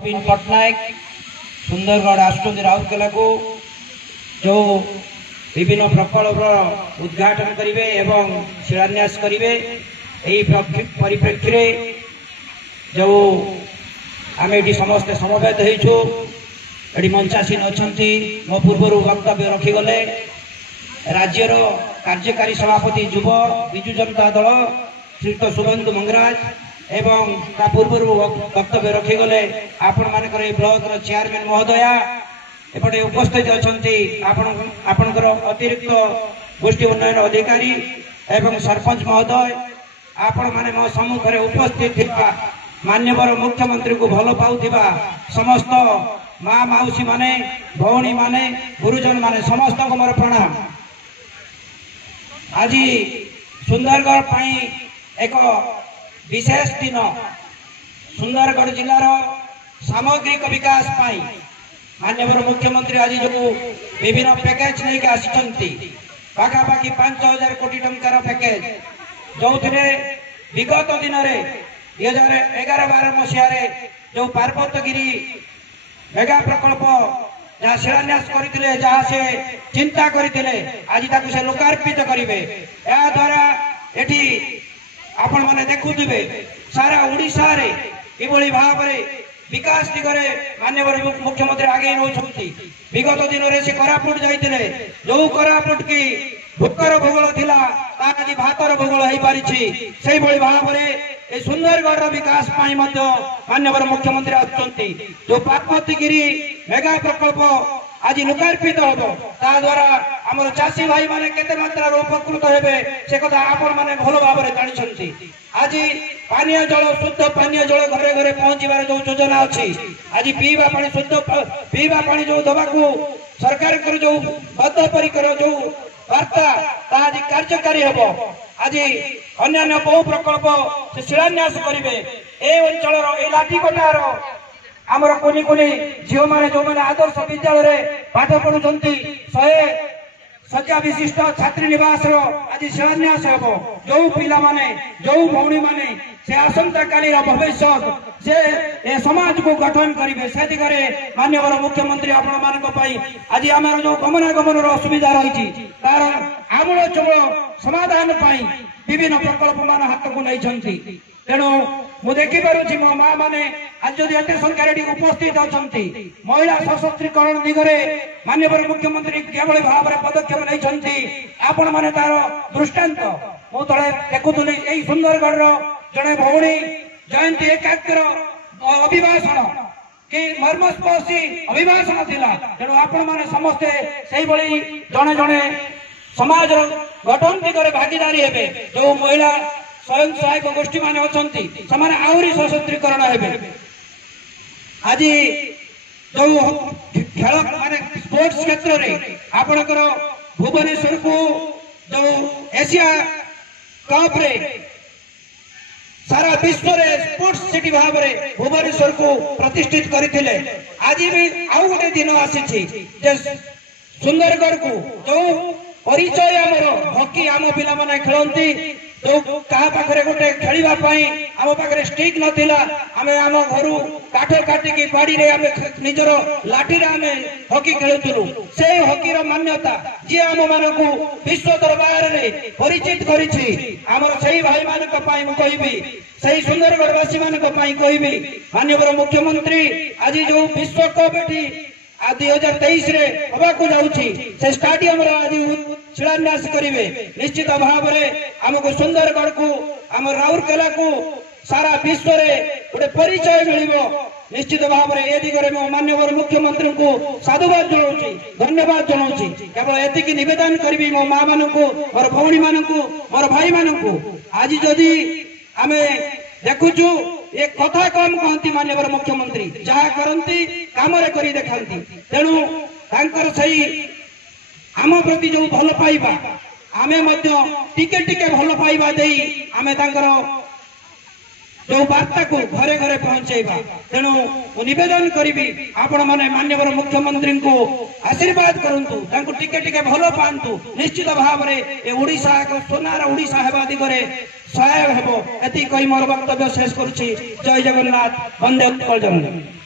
नवीन पट्टनायक सुंदरगढ़ आसुच्च राउरकेला को जो विभिन्न प्रकल्प उद्घाटन करेंगे एवं शिलान्यास करेंगे परिप्रेक्षी जो आम ये समस्ते समवेत होइछु ये मंचासीन अच्छा मो पूर्व वक्तव्य रखीगले राज्यर कार्यकारी सभापति युव विजु जनता दल श्रीयुक्त शुभेन्दु मंगराज एवं ता पूर्व वक्तव्य रखीगले आपण मानकर ब्लॉक चेयरमैन महोदया एपटे उपस्थित अच्छा अतिरिक्त गोष्ठी उन्नयन अधिकारी एवं सरपंच महोदय आपण माने मो सम्मुखें उपस्थित थिबा मान्यवर मुख्यमंत्री को भल पाउथिबा समस्त माँ माउसी माने भौणी माने गुरुजन माने समस्त को मोर प्रणाम। आज सुंदरगढ़ पाई एक विशेष दिन सुंदरगढ़ जिलार सामग्रिक विकास पाई माननीय मुख्यमंत्री आज जो विभिन्न पैकेज नहीं आसी पाखापाखि 5,000 कोटी टंकार पैकेज जो विगत दिन में 2011-12 मसीह जो पार्वतगिरी मेगा प्रकल्प जहाँ शिलान्यास करते जहाँ से चिंता करते आज से लोकार्पित करेंगे या द्वारा एटी आपण मैंने देखुवे सारा ओडिशा रे किभली भाव विकास दिगरे माननीय मुख्यमंत्री आगे नौकरी विगत दिन में से कोरापुट जाते जो कोरापुट की भूकर भूगोल थिला आज भातर भूगोल हो पारी से भाव में सुंदरगढ़ विकास माननीय मुख्यमंत्री आसुच्च जो पार्वतीगिरी मेगा प्रकल्प आज लोकार्पित हम ता द्वारा आम चाषी भाई माने केते मात्रा उपकृत हेबे से कथा आपण माने भल भाव में जानी आज पानीय जल शुद्ध पानीय जल घरे घरे पहुंचार जो योजना अच्छी आज पीवा पानी शुद्ध पीवा पानी जो दबाकू सरकार जो बद्ध परिकर जो वार्ता आज कार्यकारी हम आज अन्य बहु प्रकल्प से शिलान्यास करेंगे ए अंचल लाठीकोटार आमर कोनी कोनी झील मैंने जो मैंने आदर्श विद्यालय पाठ पढ़ुंट 100 शज्या विशिष्ट छात्री निवास आज शिलान्यास हम जो पिला माने जो भौणी माने से आसंता काली भविष्य से समाज को गठन करेंगे से दिगरे माननीय मुख्यमंत्री आपण मानी आज आम जो गमनागमन असुविधा रही तार आमूल चूल समाधान विभिन्न प्रकल्प मान हाथ को नहीं तेणु मु देखिपुची मो माँ मैंने आज जो एत संख्यार उपस्थित अच्छा महिला सशक्तिकरण दिगरे माननीय मुख्यमंत्री केवल भाव में पदक्षेप नहीं आपण मैंने तार दृष्टांत मु तले देखुली यही सुंदरगढ़ जड़े भौणी जयंती एकाग्र अभिभाषण कि मर्मस्पर्शी अभिभाषण थिला तेणु आपण मैंने समस्ते से जड़े जड़े समाज गठन दिगरे भागीदारी हेबे जो महिला स्वयं सहायक गोष्ठी माने अछंती समान आउरी सशक्तिकरण हेबे आज जो खेल माने स्पोर्ट्स क्षेत्र रे आपणकर भुवनेश्वर को जो एशिया कप रे सारा विश्व रे स्पोर्ट्स सिटी भाव में भुवनेश्वर को प्रतिष्ठित करथिले आज भी आउ गोटे दिन आसी सुंदरगढ़ को जो परिचय आमर हॉकी आम पिला माने खेलती जो क्या पाखे गोटे खेलवा आम पाखे स्टिक नाला आम आम घर काठ काटिकी बाड़ी निजर लाठी आम हॉकी खेलुलु से हॉकी मान्यता जी आम मान विश्व दरबार में परिचित करमर से भाई मान कहि से सुंदरगढ़वासी मान कहि माननीय मुख्यमंत्री आज जो विश्व कप एटी 2023 रे हवा को जाउची से स्टेडियम आज शिलान्यास करेंगे निश्चित भाव में आमको सुंदरगढ़ को आम राउरकेला को सारा विश्व रे गोटे परिचय मिलिबो निश्चित भाव में ए दिगरे मो माननीय मुख्यमंत्री को साधुवाद जनाऊँ धन्यवाद जनाऊँ केवल एतिकी निवेदन करी मो माँ मान को मोर भौणी मान को मोर भाई मान को आज जदि आम देखुचु ये कथा कम कहती माननीय मुख्यमंत्री जहाँ करती काम करी देखाती तेणु तांकर सही आम प्रति जो भल पाइबा आमे टिके टिके भल पाइबा दे आमे तांकर जो वार्ता को घरे घरे पहुंचेबा तेणु निवेदन करी आपण माने माननीय मुख्यमंत्री को आशीर्वाद करंतु तांको टिके टिके भल पांतु निश्चित भाव में ए ओडिशा एक सोनार ओडिशा हेबा दिगरे सहायक हेबो एति कहि मोर वक्तव्य शेष करूछि। जय जगन्नाथ, वंदे उत्कल जननी।